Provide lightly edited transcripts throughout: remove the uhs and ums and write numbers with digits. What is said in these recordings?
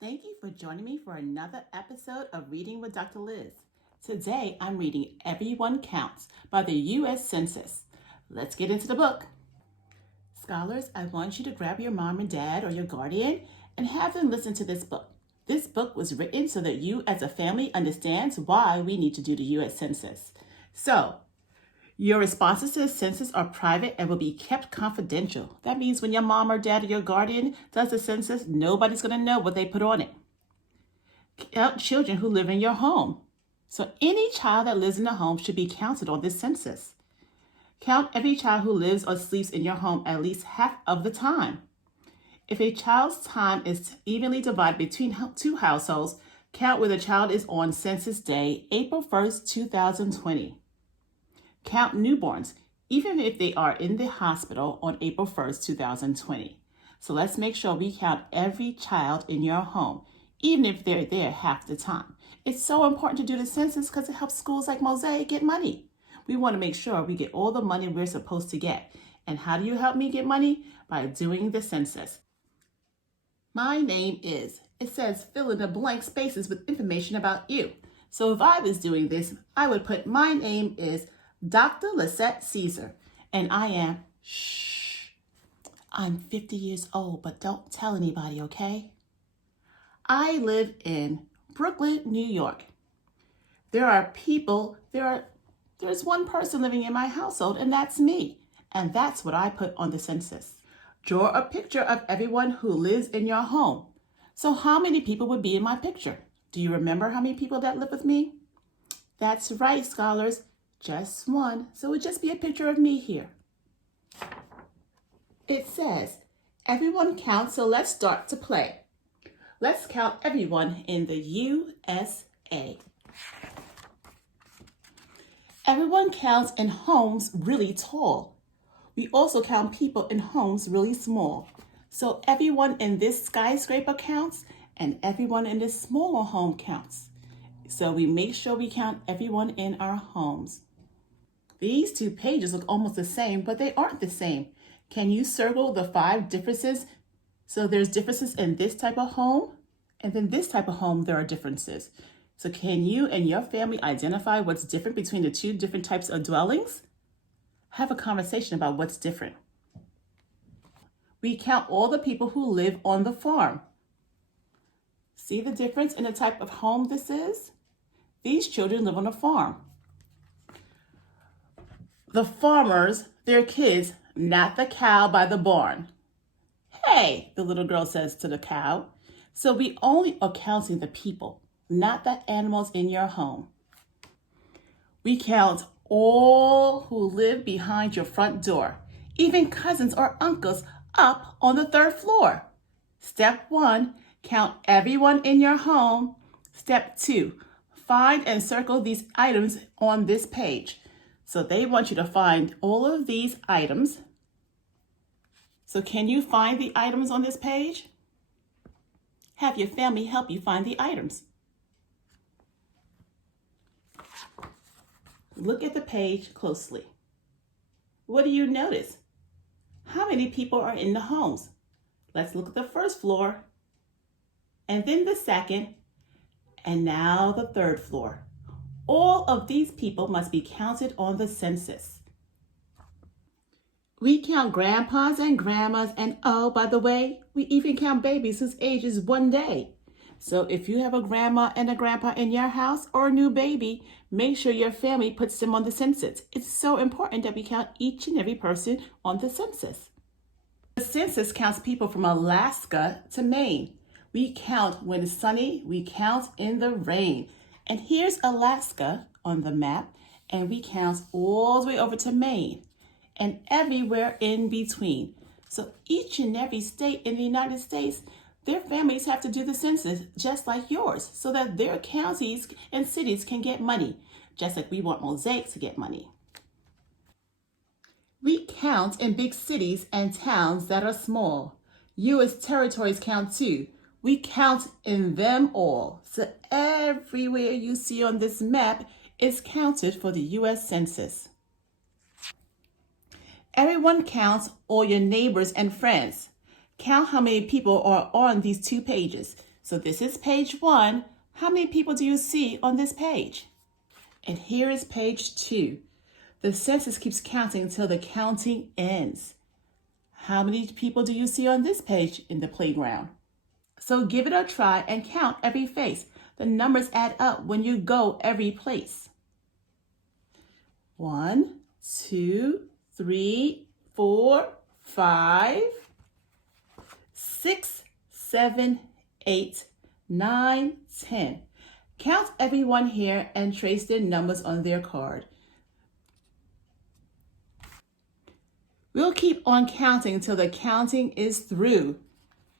Thank you for joining me for another episode of Reading with Dr. Liz. Today I'm reading Everyone Counts by the U.S. Census. Let's get into the book. Scholars, I want you to grab your mom and dad or your guardian and have them listen to this book. This book was written so that you as a family understands why we need to do the U.S. Census. So, your responses to the census are private and will be kept confidential. That means when your mom or dad or your guardian does the census, nobody's going to know what they put on it. Count children who live in your home. So any child that lives in a home should be counted on this census. Count every child who lives or sleeps in your home at least half of the time. If a child's time is evenly divided between two households, count where the child is on Census Day, April 1st, 2020. Count newborns, even if they are in the hospital on April 1st, 2020. So let's make sure we count every child in your home, even if they're there half the time. It's so important to do the census because it helps schools like Mosaic get money. We want to make sure we get all the money we're supposed to get. And how do you help me get money? By doing the census. My name is, it says fill in the blank spaces with information about you. So if I was doing this, I would put my name is Dr. Lisette Caesar, and I am, I'm 50 years old, but don't tell anybody, okay? I live in Brooklyn, New York. There's one person living in my household, and that's me. And that's what I put on the census. Draw a picture of everyone who lives in your home. So how many people would be in my picture? Do you remember how many people that live with me? That's right, scholars. Just one, so it would just be a picture of me here. It says, everyone counts, so let's start to play. Let's count everyone in the USA. Everyone counts in homes really tall. We also count people in homes really small. So everyone in this skyscraper counts, and everyone in this smaller home counts. So we make sure we count everyone in our homes. These two pages look almost the same, but they aren't the same. Can you circle the 5 differences? So there's differences in this type of home, and then this type of home, there are differences. So can you and your family identify what's different between the 2 different types of dwellings? Have a conversation about what's different. We count all the people who live on the farm. See the difference in the type of home this is? These children live on a farm. The farmers, their kids, not the cow by the barn. Hey, the little girl says to the cow. So we only are counting the people, not the animals in your home. We count all who live behind your front door, even cousins or uncles up on the 3rd floor. Step 1, count everyone in your home. Step 2, find and circle these items on this page. So they want you to find all of these items. So can you find the items on this page? Have your family help you find the items. Look at the page closely. What do you notice? How many people are in the homes? Let's look at the 1st floor, and then the 2nd, and now the 3rd floor. All of these people must be counted on the census. We count grandpas and grandmas, and oh, by the way, we even count babies whose age is 1 day. So if you have a grandma and a grandpa in your house or a new baby, make sure your family puts them on the census. It's so important that we count each and every person on the census. The census counts people from Alaska to Maine. We count when it's sunny, we count in the rain. And here's Alaska on the map, and we count all the way over to Maine and everywhere in between. So each and every state in the United States, their families have to do the census just like yours so that their counties and cities can get money, just like we want Mosaic to get money. We count in big cities and towns that are small. U.S. territories count too. We count in them all. So everywhere you see on this map is counted for the U.S. Census. Everyone counts all your neighbors and friends. Count how many people are on these 2 pages. So this is page 1. How many people do you see on this page? And here is page 2. The census keeps counting until the counting ends. How many people do you see on this page in the playground? So give it a try and count every face. The numbers add up when you go every place. 1, 2, 3, 4, 5, 6, 7, 8, 9, 10. Count everyone here and trace their numbers on their card. We'll keep on counting until the counting is through.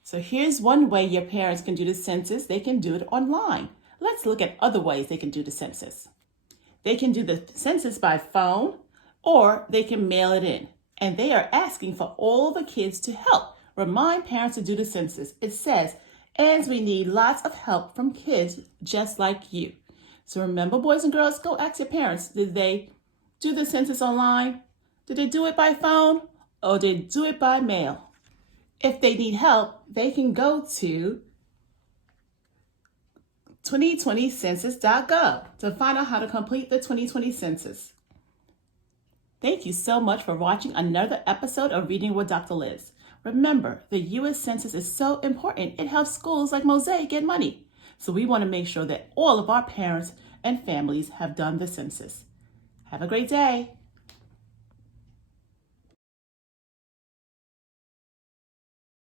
So here's one way your parents can do the census. They can do it online. Let's look at other ways they can do the census. They can do the census by phone, or they can mail it in. And they are asking for all the kids to help. Remind parents to do the census. It says, and we need lots of help from kids just like you. So remember, boys and girls, go ask your parents, did they do the census online? Did they do it by phone? Or did they do it by mail? If they need help, they can go to 2020census.gov to find out how to complete the 2020 census. Thank you so much for watching another episode of Reading with Dr. Liz. Remember, the U.S. Census is so important. It helps schools like Mosaic get money. So we want to make sure that all of our parents and families have done the census. Have a great day.